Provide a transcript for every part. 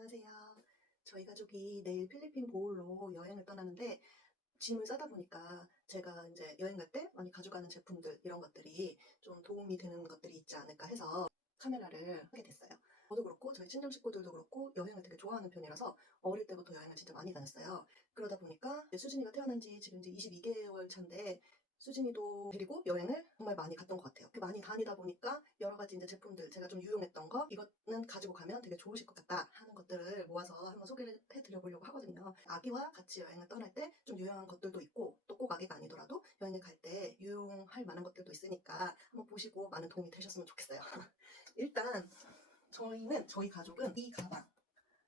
안녕하세요. 저희 가족이 내일 필리핀 보홀로 여행을 떠나는데 짐을 싸다 보니까 제가 이제 여행 갈 때 많이 가져가는 제품들 이런 것들이 좀 도움이 되는 것들이 있지 않을까 해서 카메라를 하게 됐어요. 저도 그렇고 저희 친정 식구들도 그렇고 여행을 되게 좋아하는 편이라서 어릴 때부터 여행을 진짜 많이 다녔어요. 그러다 보니까 이제 수진이가 태어난 지 지금 이제 22개월 차인데 수진이도 데리고 여행을 정말 많이 갔던 것 같아요. 많이 다니다 보니까 여러 가지 이제 제품들 제가 좀 유용했던 거 이거는 가지고 가면 되게 좋으실 것 같다 하는 것들을 모아서 한번 소개를 해드려보려고 하거든요. 아기와 같이 여행을 떠날 때 좀 유용한 것들도 있고 또 꼭 아기가 아니더라도 여행을 갈 때 유용할 만한 것들도 있으니까 한번 보시고 많은 도움이 되셨으면 좋겠어요. 일단 저희 가족은 이 가방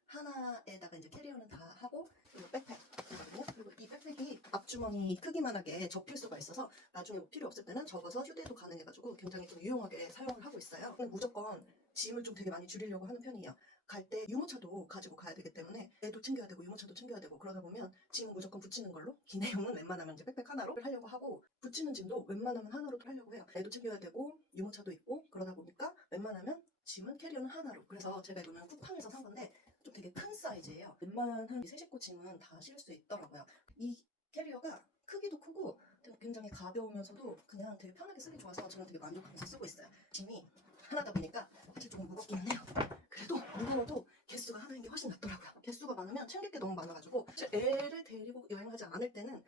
하나에다가 이제 캐리어는 다 하고 그리고 백팩이거든요. 그리고 이 백팩이 앞주머니 크기만하게 접힐 수가 있어서 나중에 뭐 필요 없을 때는 접어서 휴대도 가능해가지고 굉장히 좀 유용하게 사용을 하고 있어요. 무조건 짐을 좀 되게 많이 줄이려고 하는 편이에요. 갈 때 유모차도 가지고 가야 되기 때문에 애도 챙겨야 되고 유모차도 챙겨야 되고 그러다 보면 짐은 무조건 붙이는 걸로 기내용은 웬만하면 이제 백팩 하나로 하려고 하고 붙이는 짐도 웬만하면 하나로 하려고 해요. 애도 챙겨야 되고 유모차도 있고 그러다 보니까 웬만하면 짐은 캐리어는 하나로. 그래서 제가 이거는 쿠팡에서 산 건데 좀 되게 큰 사이즈예요. 웬만한 세 식구 짐은 다 실을 수 있더라고요. 이 캐리어가 크기도 크고 굉장히 가벼우면서도 그냥 되게 편하게 쓰기 좋아서 저는 되게 만족하면서 쓰고 있어요. 짐이 하나다 보니까 사실 조금 무겁기는 해요. 그래도 무거워도 개수가 하나인 게 훨씬 낫더라고요. 개수가 많으면 챙길 게 너무 많아가지고 사실 애를 데리고 여행하지 않을 때는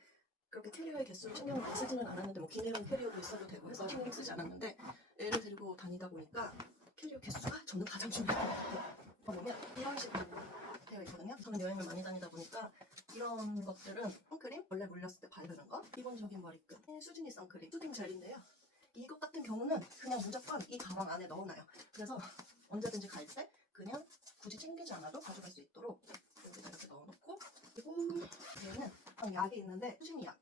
그렇게 캐리어의 개수를 신경 쓰지는 않았는데 뭐 기내용 캐리어도 있어도 되고 해서 신경 쓰지 않았는데 애를 데리고 다니다 보니까 캐리어 개수가 저는 가장 중요한 것 같아요. 보면 이런 식으로 되어 있거든요. 저는 여행을 많이 다니다 보니까 이런 것들은 선크림, 원래 물렸을 때 바르는 거, 기본적인 머리끈, 수진이 선크림, 수딩 젤인데요. 이것 같은 경우는 그냥 무조건 이 가방 안에 넣어놔요. 그래서 언제든지 갈 때 그냥 굳이 챙기지 않아도 가져갈 수 있도록 여기다 이렇게 넣어놓고 그리고 얘는 약이 있는데 수진이 약.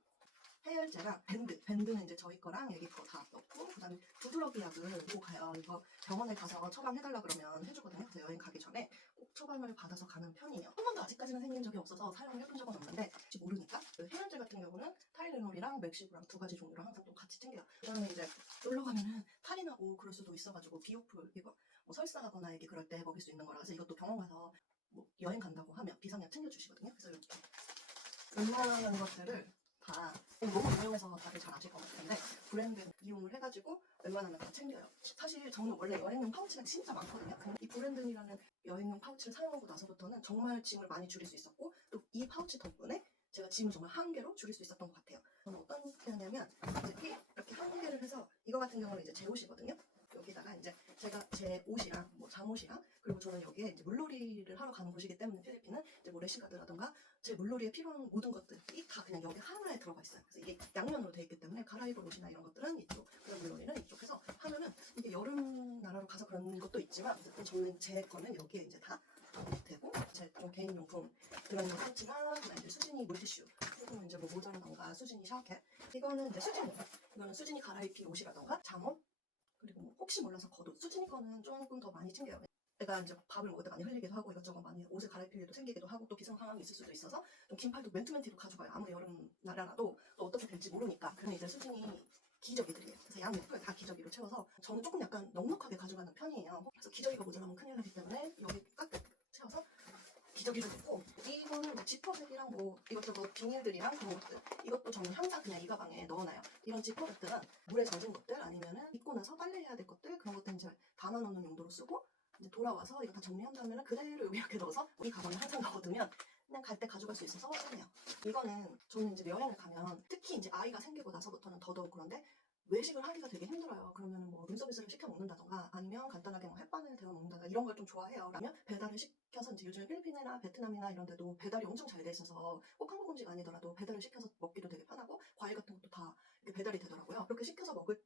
해열제랑 밴드는 이제 저희 거랑 애기 거 다 넣고 그다음에 두드러기 약을 보고 가요. 이거 병원에 가서 처방해달라 그러면 해주거든요. 그래서 여행 가기 전에 꼭 처방을 받아서 가는 편이에요. 한 번도 아직까지는 생긴 적이 없어서 사용을 해본 적은 없는데 혹시 모르니까 그 해열제 같은 경우는 타이레놀이랑 맥시브랑 두 가지 종류랑 항상 또 같이 챙겨요. 그다음에 이제 놀러 가면은 탈이 나고 그럴 수도 있어가지고 비오풀 이거 뭐 설사하거나 애기 그럴 때 먹일 수 있는 거라서 이것도 병원 가서 뭐 여행 간다고 하면 비상약 챙겨주시거든요. 그래서 이렇게 웬만한 것들을 다 너무 유명해서 다들 잘 아실 것 같은데 브랜드 이용을 해가지고 웬만하면 다 챙겨요. 사실 저는 원래 여행용 파우치가 진짜 많거든요. 근데 이 브랜든이라는 여행용 파우치를 사용하고 나서부터는 정말 짐을 많이 줄일 수 있었고 또 이 파우치 덕분에 제가 짐을 정말 한 개로 줄일 수 있었던 것 같아요. 저는 어떻게 하냐면 이제 이렇게 한 개를 해서 이거 같은 경우는 이제 제 옷이거든요. 여기다가 이제 제가 제 옷이랑 뭐 잠옷이랑 그리고 저는 여기에 이제 물놀이를 하러 가는 곳이기 때문에 필리핀은 이제 뭐 레시가드라던가 제 물놀이에 필요한 모든 것들이 다 그냥 여기 하나에 들어가 있어요. 그래서 이게 양면으로 되어 있기 때문에 갈아입을 옷이나 이런 것들은 이쪽, 그다음 물놀이는 이쪽 해서 하면은 이게 여름 나라로 가서 그런 것도 있지만 어쨌든 저는 제 거는 여기에 이제 다 되고 제 좀 개인용품 들어있는 파우치랑 그다음 이제 수진이 물티슈 그리고 이제 뭐 모자라던가 수진이 샤워캡 이거는 이제 이거는 수진이 갈아입힐 옷이라던가 잠옷 그리고 뭐 혹시 몰라서 겉옷 수진이 거는 조금 더 많이 챙겨요. 내가 이제 밥을 먹을 때 많이 흘리기도 하고 이것저것 많이 옷을 갈아입힐 일도 생기기도 하고 또 기상 상황이 있을 수도 있어서 좀 긴팔도 맨투맨티로 가져가요. 아무리 여름 나라라도 또 어떻게 될지 모르니까. 그러면 이제 수진이 기저귀들이에요. 그래서 양 옆을 다 기저귀로 채워서 저는 조금 약간 넉넉하게 가져가는 편이에요. 그래서 기저귀가 모자라면 큰일 나기 때문에 여기 딱 채워서 기저귀를 넣고 이거는 뭐 지퍼백이랑 뭐 이것저것 비닐들이랑 그런 것들 이것도 저는 항상 그냥 이 가방에 넣어놔요. 이런 지퍼백들은 물에 젖은 것들 아니면은 입고 나서 빨래해야 될 것들 그런 것들 이제 담아놓는 용도로 쓰고 이제 돌아와서 이거 다 정리한 다음에는 그대로 여기 이렇게 넣어서 이 가방에 항상 넣어두면 그냥 갈 때 가져갈 수 있어서 편해요. 이거는 저는 이제 여행을 가면 특히 이제 아이가 생기고 나서부터는 더더욱 그런데 외식을 하기가 되게 힘들어요. 그러면 뭐 룸서비스를 시켜 먹는다던가 아니면 간단하게 뭐 햇반을 데워 먹는다던가 이런 걸 좀 좋아해요. 그러면 배달을 시켜서 이제 요즘 필리핀이나 베트남이나 이런 데도 배달이 엄청 잘 돼 있어서 꼭 한국 음식 아니더라도 배달을 시켜서 먹기도 되게 편하고 과일 같은 것도 다 이렇게 배달이 되더라고요. 그렇게 시켜서 먹을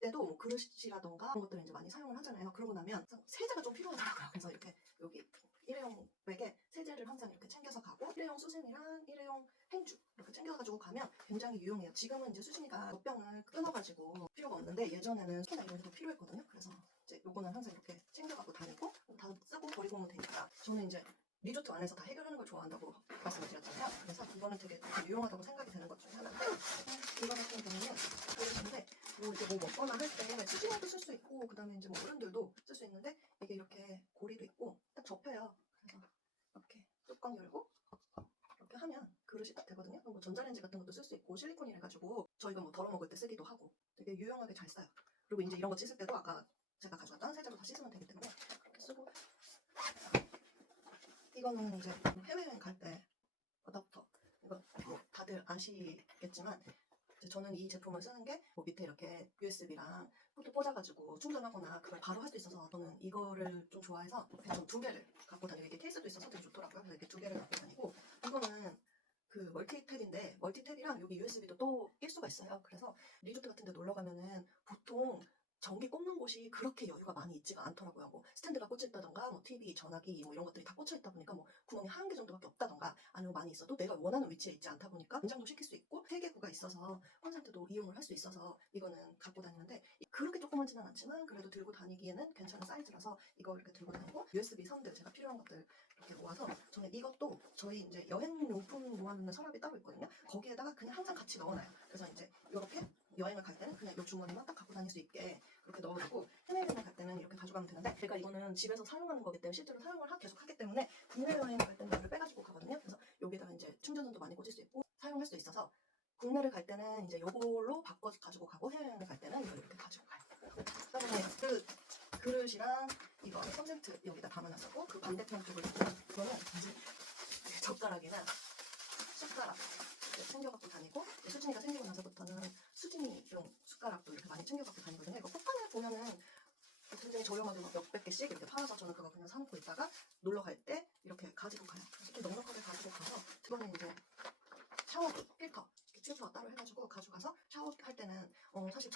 때도 뭐 그릇이라던가 그런 것들을 이제 많이 사용을 하잖아요. 그러고 나면 세제가 좀 필요하더라고요. 그래서 이렇게 여기 일회용 백에 세제를 항상 이렇게 챙겨서 가고 일회용 수세미랑 일회용 행주 이렇게 챙겨가지고 가면 굉장히 유용해요. 지금은 이제 수진이가 젖병을 끊어가지고 필요가 없는데 예전에는 스키나 이런 데도 필요했거든요. 그래서 이제 요거는 항상 이렇게 챙겨가고 다니고 다 쓰고 버리고 오면 되니까 저는 이제 리조트 안에서 다 해결하는 걸 좋아한다고 말씀을 드렸잖아요. 그래서 이거는 되게 유용하다고 생각이 되는 것 중에 하나인데 이거 같은 경우는 모르시는데 뭐 이제 뭐 먹거나 할 때 수진이도 쓸 수 있고 그다음에 이제 뭐 어른들도 쓸 수 있는데 이게 이렇게 고리도 있고 딱 접혀요. 그래서 이렇게 뚜껑 열고 이렇게 하면 그릇이 딱 되거든요. 뭐 전자레인지 같은 것도 쓸 수 있고 실리콘이라 가지고 저희가 뭐 덜어 먹을 때 쓰기도 하고 되게 유용하게 잘 써요. 그리고 이제 이런 거 씻을 때도 아까 제가 가져왔던 세제로 다 씻으면 되기 때문에 그렇게 쓰고, 이거는 이제 해외여행 갈 때 어답터, 이거 뭐 다들 아시겠지만 이제 저는 이 제품을 쓰는 게 뭐 밑에 이렇게 USB랑 포트 꽂아가지고 충전하거나 그걸 바로 할 수 있어서 저는 이거를 좀 좋아해서 그냥 좀 두 개를 갖고 다니고, 이게 케이스도 있어서 되게 좋더라고요. 그래서 이렇게 두 개를 갖고 다니고, 이거는 그 멀티탭인데 멀티탭이랑 여기 USB도 또 낄 수가 있어요. 그래서 리조트 같은 데 놀러 가면은 보통 전기 꽂는 곳이 그렇게 여유가 많이 있지가 않더라고요. 뭐 스탠드가 꽂혀 있다던가 뭐 TV, 전화기 뭐 이런 것들이 다 꽂혀 있다 보니까 뭐 구멍이 한 개 정도밖에 없다던가 아니면 많이 있어도 내가 원하는 위치에 있지 않다 보니까 연장도 시킬 수 있고 3개구가 있어서 콘센트도 이용을 할 수 있어서 이거는 갖고 다니는데, 그렇게 조그만지는 않지만 그래도 들고 다니기에는 괜찮은 사이즈라서 이거 이렇게 들고 다니고, USB 선들 제가 필요한 것들 이렇게 모아서, 저는 이것도 저희 이제 여행용품 모아놓는 서랍이 따로 있거든요. 거기에다가 그냥 항상 같이 넣어놔요. 그래서 이제 이렇게 여행을 갈 때는 그냥 이 주머니만 딱 갖고 다닐 수 있게 그렇게 넣어두고, 해외여행 갈 때는 이렇게 가져가면 되는데, 제가 이거는 집에서 사용하는 거기 때문에 실제로 사용을 계속 하기 때문에 국내 여행 갈 때는 이걸 빼가지고 가거든요. 그래서 여기다가 이제 충전선도 많이 꽂을 수 있고 사용할 수 있어서 국내를 갈 때는 이제 요걸로 바꿔서 가지고 가고, 해외여행을 갈 때는 이걸 이렇게 가지고 가요. 그다음에 그 그릇이랑 이거 콘센트 여기다 담아놨었고, 그 반대편 쪽을 이거는 이제 젓가락이나 숟가락 이렇게 챙겨갖고 다니고, 수진이가 생기고 나서부터는 수진이용 숟가락도 이렇게 많이 챙겨갖고 다니거든요. 이거 쿠팡에 보면은 굉장히 저렴하게 막 몇백 개씩 이렇게 팔아서 저는 그거 그냥 사놓고 있다가 놀러 갈 때 이렇게 가지고 가요. 이렇게 넉넉하게 가지고 가서, 이거는 이제 샤워기, 필터, 튜브가 따로 해가지고 가져가서 샤워할 때는 사실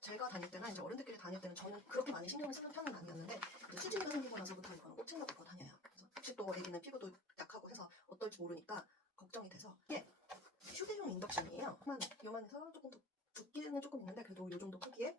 제가 다닐 때나 이제 어른들끼리 다닐 때는 저는 그렇게 많이 신경을 쓰는 편은 아니었는데, 이제 수진이가 생기고 나서부터 이거는 꼭 챙겨 갖고 다녀요. 그래서 혹시 또 애기는 피부도 약하고 해서 어떨지 모르니까 걱정이 돼서. 이게 휴대용 인덕션이에요. 요만해서 조금 더 붓기는 조금 있는데 그래도 요 정도 크기의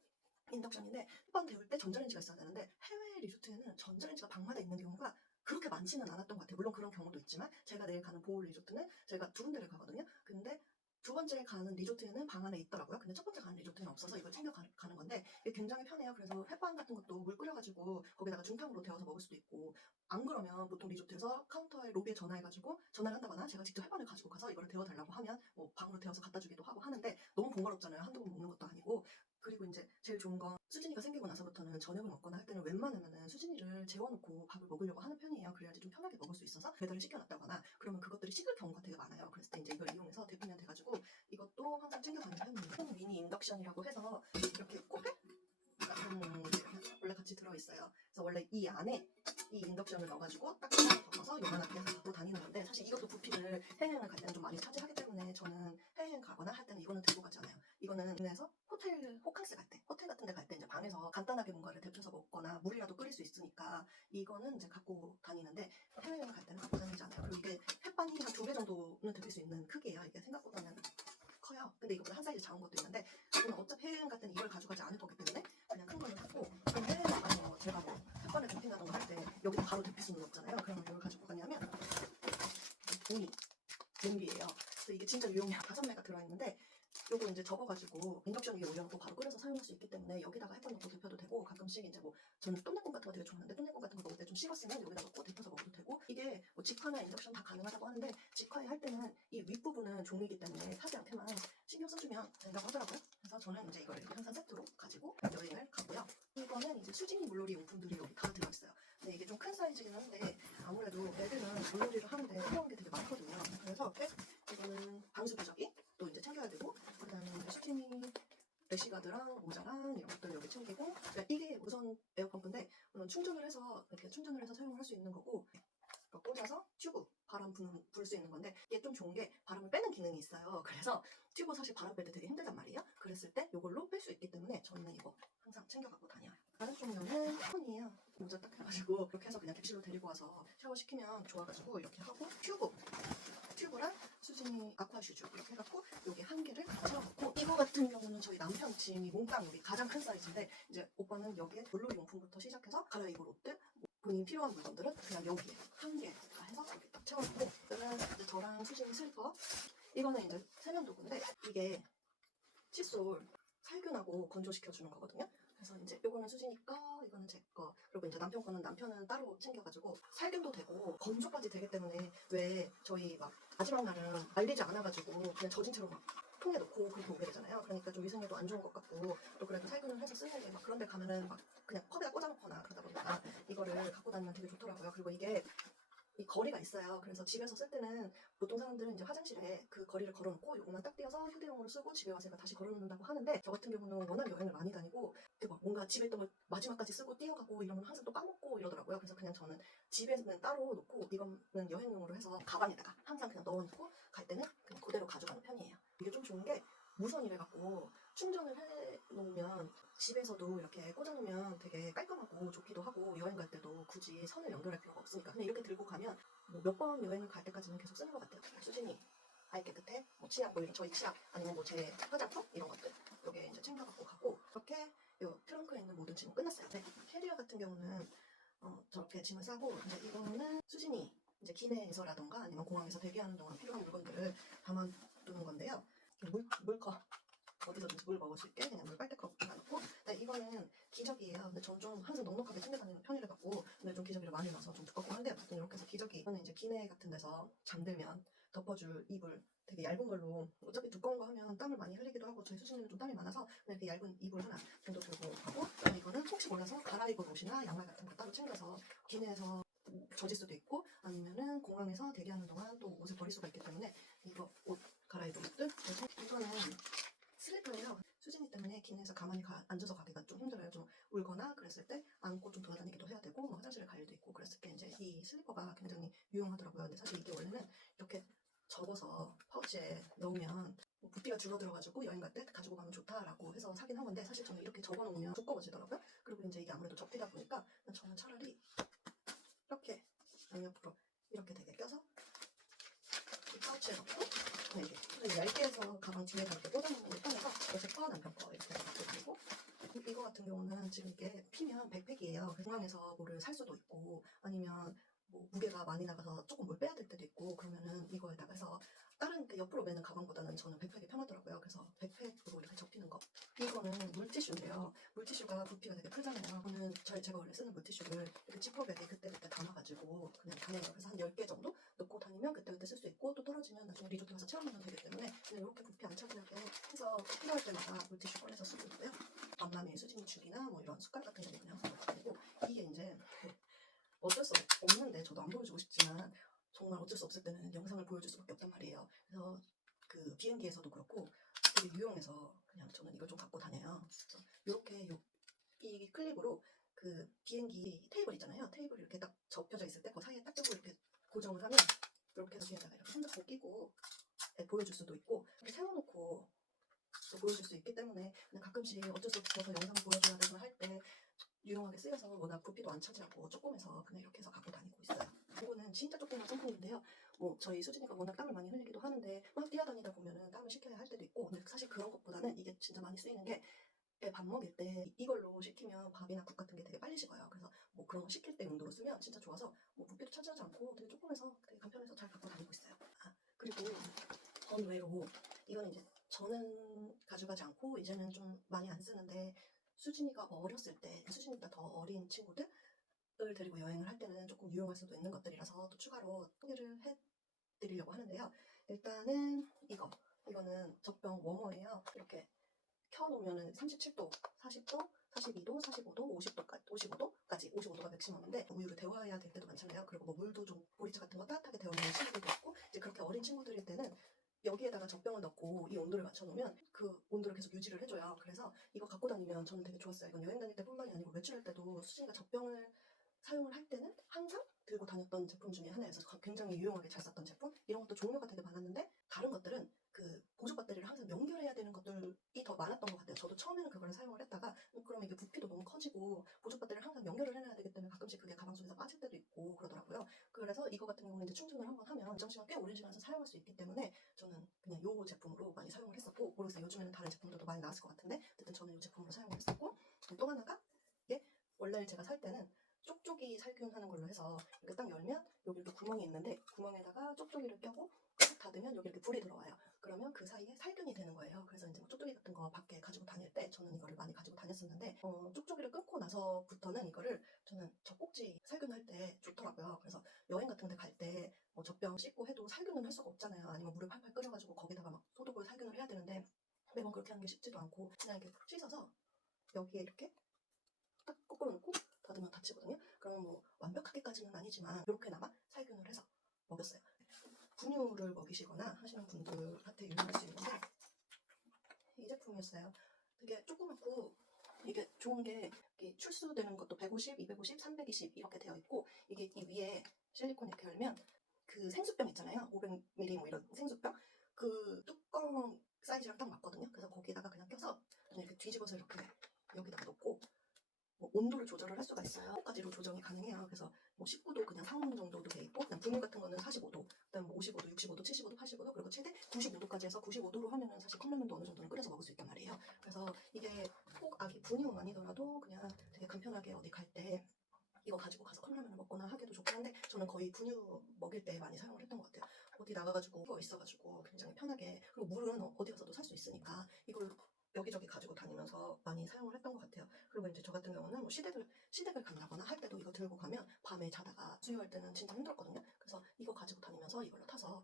인덕션인데, 햇반 데울 때 전자레인지가 있어야 되는데 해외 리조트에는 전자레인지가 방마다 있는 경우가 그렇게 많지는 않았던 것 같아요. 물론 그런 경우도 있지만 제가 내일 가는 보홀 리조트는 제가 두 군데를 가거든요. 근데 두 번째 가는 리조트에는 방 안에 있더라고요. 근데 첫 번째 가는 리조트는 없어서 이걸 챙겨 가는 건데, 이게 굉장히 편해요. 그래서 햇반 같은 것도 물 끓여가지고 거기다가 중탕으로 데워서 먹을 수도 있고, 안 그러면 보통 리조트에서 카운터에 로비에 전화해가지고 전화를 한다거나 제가 직접 햇반을 가지고 가서 이거를 데워달라고 하면 뭐 방으로 데워서 갖다 주기도 하고 하는데, 너무 번거롭잖아요. 한두 번 먹는 것도 아니고. 그리고 이제 제일 좋은 건, 수진이가 생기고 나서부터는 저녁을 먹거나 할 때는 웬만하면은 수진이를 재워놓고 밥을 먹으려고 하는 편이에요. 그래야지 좀 편하게 먹을 수 있어서. 배달을 시켜놨다거나 그러면 그것들이 식을 경우가 되게 많아요. 그랬을 때 이제 이걸 이용해서 데피면 돼가지고 이것도 항상 챙겨가는 편이에요. 미니 인덕션이라고 해서 이렇게 코팩 같은 게 원래 같이 들어있어요. 그래서 원래 이 안에 이 인덕션을 넣어가지고 딱 덮어서 요만하게 해서 갖고 다니는 건데, 사실 이것도 부피를 해외여행을 갈 때는 좀 많이 차지하기 때문에 저는 해외여행 가거나 할 때는 이거는 들고 가지 않아요. 이거는 국내에서 호캉스 갈 때, 호텔 같은 데 갈 때 이제 방에서 간단하게 뭔가를 데펴서 먹거나 물이라도 끓일 수 있으니까 이거는 이제 갖고 다니는데, 해외여행 갈 때는 갖고 다니지 않아요. 그리고 이게 햇반이 한 2배 정도는 데필 수 있는 크기예요. 이게 생각보다는 커요. 근데 이거보다 한 사이즈 작은 것도 있는데, 저는 어차피 해외여행 갈 때는 이걸 가져가지 않을 거기 때문에 그냥 큰 거를 샀고, 그럼 해외여행 가서 제가 뭐 햇반을 데핀다던가 할 때 여기다 바로 데필 수는 없잖아요. 그러면 이걸 가지고 가냐면 종이 용기예요. 그래서 이게 진짜 유용해요. 5매가 들어있는데 요거 이제 접어가지고 인덕션 위에 올려놓고 바로 끓여서 사용할 수 있기 때문에 여기다가 햇반 넣고 데펴도 되고, 가끔씩 이제 뭐 저는 똠양꿍 같은 거 되게 좋아하는데 똠양꿍 같은 거 먹을 때 좀 식었으면 여기다 넣고 데펴서 먹어도 되고, 이게 뭐 직화나 인덕션 다 가능하다고 하는데 직화에 할 때는 이 윗부분은 종이기 때문에 타지 않게만 신경 써주면 된다고 하더라고요. 그래서 저는 이제 이걸 이렇게 항상 세트로 가지고 여행을 가고요. 이거는 이제 수진이 물놀이 용품들이 여기 다 들어있어요. 근데 이게 좀 큰 사이즈긴 한데 아무래도 애들은 물놀이를 하는데 필요한 게 되게 많거든요. 그래서 이거는 방수 부적이 또 이제 챙겨야 되고, 그다음에 수진이 래시가드랑 모자랑 이런 것들 여기 챙기고, 이게 무선 에어펌프인데 충전을 해서 이렇게 충전을 해서 사용할 수 있는 거고, 꽂아서 튜브 바람 불 수 있는 건데, 이게 좀 좋은 게 바람을 빼는 기능이 있어요. 그래서 튜브 사실 바람 뺄 때 되게 힘들단 말이에요. 그랬을 때 이걸로 뺄 수 있기 때문에 저는 이거 항상 챙겨 갖고 다녀요. 다른 종류는 폰이에요. 모자 딱 해가지고 이렇게 해서 그냥 객실로 데리고 와서 샤워시키면 좋아가지고 이렇게 하고, 튜브랑 수진이 아쿠아슈즈 이렇게 해갖고 여기 한 개를 채워놓고, 이거 같은 경우는 저희 남편 짐이 몽땅 여기 가장 큰 사이즈인데, 이제 오빠는 여기에 물놀이 용품부터 시작해서 갈아입을 옷들, 본인 필요한 물건들은 그냥 여기에 한 개가 해서 이렇게 딱 채워놓고, 그다음에 이제 저랑 수진이 슬퍼, 이거는 이제 세면도구인데 이게 칫솔 살균하고 건조시켜주는 거거든요. 그래서 이제 요거는 수진이 거, 이거는 제 거. 그리고 이제 남편 거는 남편은 따로 챙겨가지고 살균도 되고 건조까지 되기 때문에 왜 저희 막 마지막 날은 말리지 않아가지고 그냥 젖은 채로 막 통에 넣고 그렇게 오게 되잖아요. 그러니까 좀 위생에도 안 좋은 것 같고 또 그래도 살균을 해서 쓰는 게 막 그런 데 가면은 막 그냥 컵에다 꽂아놓거나 그러다 보니까 이거를 갖고 다니면 되게 좋더라고요. 그리고 이게 이 거리가 있어요. 그래서 집에서 쓸 때는 보통 사람들은 이제 화장실에 그 거리를 걸어놓고 요것만 딱 띄어서 휴대용으로 쓰고 집에 와서 이거 다시 걸어놓는다고 하는데 저 같은 경우는 워낙 여행을 많이 다니고 이렇게 막 뭔가 집에 있던 걸 마지막까지 쓰고 띄어가고 이러면 항상 또 까먹고 이러더라고요. 그래서 그냥 저는 집에는 따로 놓고 이거는 여행용으로 해서 가방에다가 항상 그냥 넣어놓고 갈 때는 그냥 그대로 가져가는 편이에요. 이게 좀 좋은 게 무선이래갖고 충전을 해놓으면 집에서도 이렇게 꽂아놓으면 되게 깔끔하고 좋기도 하고 여행 갈 때도 굳이 선을 연결할 필요가 없으니까 그냥 이렇게 들고 가면 뭐 몇 번 여행을 갈 때까지는 계속 쓰는 것 같아요. 수진이 아이 깨끗해, 뭐 치약, 뭐 이런 저희 치약 아니면 뭐 제 화장품 이런 것들 여기 이제 챙겨갖고 가고 이렇게 요 트렁크에 있는 모든 짐은 끝났어요. 네. 캐리어 같은 경우는 저렇게 짐을 싸고 이제 이거는 수진이 이제 기내에서라던가 아니면 공항에서 대기하는 동안 필요한 물건들을 담아두는 건데요. 물컵 어디서든지 물 먹을 수 있게 그냥 물 빨대컵 넣고 이거는 기저귀예요. 근데 전 좀 항상 넉넉하게 챙겨 다니는 편이라 갖고 근데 좀 기저귀를 많이 넣어서 좀 두껍긴 한데 어쨌든 이렇게 해서 기저귀 이거는 이제 기내 같은 데서 잠들면 덮어줄 이불 되게 얇은 걸로 어차피 두꺼운 거 하면 땀을 많이 흘리기도 하고 저희 수진이는 좀 땀이 많아서 그냥 이렇게 얇은 이불 하나 정도 들고 하고 그다음에 이거는 혹시 몰라서 갈아입을 옷이나 양말 같은 거 따로 챙겨서 기내에서 젖을 수도 있고 아니면은 공항에서 대기하는 동안 또 옷을 버릴 수가 있기 때문에 이거 옷 갈아입을 옷들 그래서 이거는 슬리퍼예요. 수진이 때문에 기내에서 가만히 앉아서 가기가 좀 힘들어요. 좀 울거나 그랬을 때 안고 좀 돌아다니기도 해야 되고 뭐 화장실에 갈 일도 있고 그랬을 때 이제 이 슬리퍼가 굉장히 유용하더라고요. 근데 사실 이게 원래는 이렇게 접어서 파우치에 넣으면 뭐 부피가 줄어들어가지고 여행 갈 때 가지고 가면 좋다라고 해서 사긴 한 건데 사실 저는 이렇게 접어놓으면 두꺼워지더라고요. 그리고 이제 이게 아무래도 접히다 보니까 저는 차라리 이렇게 양옆으로 이렇게 되게 껴서 이 파우치에 넣고 이게 얇게 해서 가방 뒤에 이렇게 꽂아놓는 게 편해서 제 거, 남편 거 이렇게 해서 갖고 다니고 이거 같은 경우는 지금 이게 피면 백팩이에요. 공항에서 뭐를 살 수도 있고 아니면 뭐 무게가 많이 나가서 조금 뭘 빼야 될 때도 있고 그러면은 이거에다가 해서 다른 그 옆으로 매는 가방보다는 저는 백팩이 편하더라고요. 그래서 백팩으로 이렇게 접히는 거. 이거는 물티슈인데요. 물티슈가 부피가 되게 크잖아요. 저는 제가 원래 쓰는 물티슈를 이렇게 지퍼백에 그때그때 담아가지고 그냥 다녀요. 그래서 한 10개 정도 넣고 다니면 그때그때 쓸 수 있고 또 떨어지면 나중에 리조트 가서 채워놓으면 되기 때문에 그냥 이렇게 부피 안 차게 해서 필요할 때마다 물티슈 꺼내서 쓰고 있고요. 만남의 수진이 죽이나 뭐 이런 숟갈 같은 거 그냥 넣고 이게 이제 어쩔 수 없는데 저도 안 보여주고 싶지만 정말 어쩔 수 없을 때는 영상을 보여줄 수밖에 없단 말이에요. 그래서 그 비행기에서도 그렇고 되게 유용해서 그냥 저는 이걸 좀 갖고 다녀요. 이렇게 이 클립으로 그 비행기 테이블 있잖아요. 테이블이 이렇게 딱 접혀져 있을 때 그 사이에 딱 껴고 이렇게 고정을 하면 이렇게 해서 뒤에다가 이렇게 핸드폰 끼고 보여줄 수도 있고 이렇게 세워놓고 또 보여줄 수 있기 때문에 그냥 가끔씩 어쩔 수 없어서 영상 보여줘야 되고 할 때 유용하게 쓰여서 워낙 부피도 안 차지하고 조금해서 그냥 이렇게 해서 갖고 다니고 있어요. 이거는 진짜 조그만 상품인데요. 뭐 저희 수진이가 워낙 땀을 많이 흘리기도 하는데 막 뛰어다니다 보면은 땀을 식혀야 할 때도 있고 근데 사실 그런 것보다는 이게 진짜 많이 쓰이는 게 밥 먹일 때 이걸로 식히면 밥이나 국 같은 게 되게 빨리 식어요. 그래서 뭐 그런 거 식힐 때 용도로 쓰면 진짜 좋아서 뭐 부피도 차지하지 않고 되게 조그매서 되게 간편해서 잘 갖고 다니고 있어요. 그리고 번외로 이거는 이제 저는 가져가지 않고 이제는 좀 많이 안 쓰는데 수진이가 어렸을 때 수진이보다 더 어린 친구들을 데리고 여행을 할 때는 조금 유용할 수도 있는 것들이라서 또 추가로 소개를 해드리려고 하는데요. 일단은 이거는 젖병 워머예요. 이렇게 켜놓으면은 37도, 40도, 42도, 45도, 50도까지, 55도까지, 55도가 맥시멈인데 우유를 데워야 될 때도 많잖아요. 그리고 뭐 물도 좀 보리차 같은 거 따뜻하게 데워놓는 친구들도 있고 이제 그렇게 어린 친구들일 때는 여기에다가 젖병을 넣고 이 온도를 맞춰놓으면 그 온도를 계속 유지를 해줘요. 그래서 이거 갖고 다니면 저는 되게 좋았어요. 이건 여행 다닐 때뿐만이 아니고 외출할 때도 수진이가 젖병을 사용을 할 때는 항상 들고 다녔던 제품 중에 하나여서 굉장히 유용하게 잘 썼던 제품. 이런 것도 종류가 되게 많았는데 다른 것들은 그 보조 배터리를 항상 연결해야 되는 것들이 더 많았던 것 같아요. 저도 처음에는 그거를 사용을 했다가 그러면 이게 부피도 너무 커지고 보조 배터리를 항상 연결을 해놔야 되기 때문에 가끔씩 그게 가방 속에서 빠질 때도 있고 그러더라고요. 그래서 이거 같은 경우는 이제 충전을 한번 하면 일정 시간 꽤 오랜 시간에서 사용할 수 있기 때문에 저는 그냥 이 제품으로 많이 사용을 했었고 모르겠어요. 요즘에는 다른 제품들도 많이 나왔을 것 같은데 어쨌든 저는 이 제품으로 사용을 했었고 또 하나가 이게 원래 제가 살 때는 쪽쪽이 살균하는 걸로 해서 이렇게 딱 열면 여기 이렇게 구멍이 있는데 구멍에다가 쪽쪽이를 껴고 딱 닫으면 여기 이렇게 불이 들어와요. 그러면 그 사이에 살균이 되는 거예요. 그래서 이제 뭐 쪽쪽이 같은 거 밖에 가지고 다닐 때 저는 이거를 많이 가지고 다녔었는데 쪽쪽이를 끊고 나서부터는 이거를 저는 젖꼭지 살균할 때 좋더라고요. 그래서 여행 같은 데 갈 때 젖병 씻고 해도 살균은 할 수가 없잖아요. 아니면 물을 팔팔 끓여가지고 거기다가 막 소독을 살균을 해야 되는데 매번 그렇게 하는 게 쉽지도 않고 그냥 이렇게 씻어서 여기에 이렇게 딱 거꾸로 놓고 닫으면 닫히거든요. 그럼 뭐 완벽하게까지는 아니지만 이렇게나마 살균을 해서 먹였어요. 분유를 먹이시거나 하시는 분들한테 유용할 수 있는데 이 제품이었어요. 되게 조그맣고 이게 좋은 게 이게 출수되는 것도 150, 250, 320 이렇게 되어 있고 이게 이 위에 실리콘 이렇게 열면 그 생수병 있잖아요. 500ml 뭐 이런 생수병 그 뚜껑 사이즈랑 딱 맞거든요. 그래서 거기다가 그냥 껴서 그냥 이렇게 뒤집어서 이렇게 여기다가 놓고 뭐 온도를 조절을 할 수가 있어요. 까지로 조정이 가능해요. 그래서 뭐 19도 그냥 상온 정도도 돼 있고 그냥 분유 같은 거는 45도, 그다음 뭐 55도, 65도, 75도, 85도 그리고 최대 95도까지 해서 95도로 하면은 사실 컵라면도 어느 정도는 끓여서 먹을 수 있단 말이에요. 그래서 이게 꼭 아기 분유는 아니더라도 그냥 되게 간편하게 어디 갈 때 이거 가지고 가서 컵라면을 먹거나 하기도 좋긴 한데 저는 거의 분유 먹일 때 많이 사용을 했던 것 같아요. 어디 나가가지고 이거 있어가지고 굉장히 편하게 그리고 물은 어디 가서도 살 수 있으니까 이걸 여기저기 가지고 다니면서 많이 사용을 했던 것 같아요. 그리고 이제 저 같은 경우는 뭐 시댁을 간다거나 할 때도 이거 들고 가면 밤에 자다가 수유할 때는 진짜 힘들었거든요. 그래서 이거 가지고 다니면서 이걸로 타서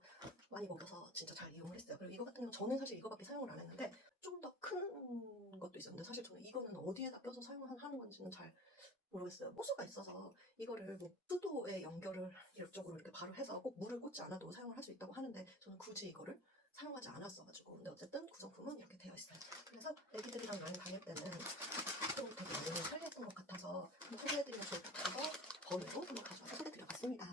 많이 먹어서 진짜 잘 이용을 했어요. 그리고 이거 같은 경우는 저는 사실 이거밖에 사용을 안 했는데 좀 더 큰 것도 있었는데 사실 저는 이거는 어디에다 껴서 사용하는 건지는 잘 모르겠어요. 호수가 있어서 이거를 뭐 수도에 연결을 이쪽으로 이렇게 바로 해서 꼭 물을 꽂지 않아도 사용을 할 수 있다고 하는데 저는 굳이 이거를 사용하지 않았어가지고 근데 어쨌든 구성품은 이렇게 되어 있어요. 그래서 애기들이랑 여행 다닐 때는 좀 되게 많이 편리했던 것 같아서 한번 소개해드리면 좋을 것 같아서 번호로 한번 가져와서 소개드려봤습니다.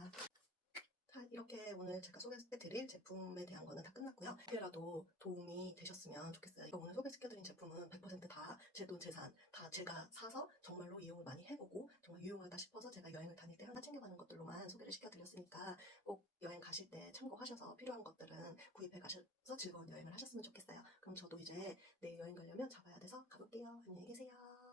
자, 이렇게 오늘 제가 소개해드릴 제품에 대한 거는 다 끝났고요. 혹시라도 도움이 되셨으면 좋겠어요. 오늘 소개시켜드린 제품은 100%다 제 돈, 재산, 다 제가 사서 정말로 이용을 많이 해보고 정말 유용하다 싶어서 제가 여행을 다닐 때 하나 챙겨가는 것들로만 소개를 시켜드렸으니까 꼭 여행 가실 때 참고하셔서 필요한 것들은 구입해 가셔서 즐거운 여행을 하셨으면 좋겠어요. 그럼 저도 이제 내일 여행 가려면 잡아야 돼서 가볼게요. 안녕히 계세요.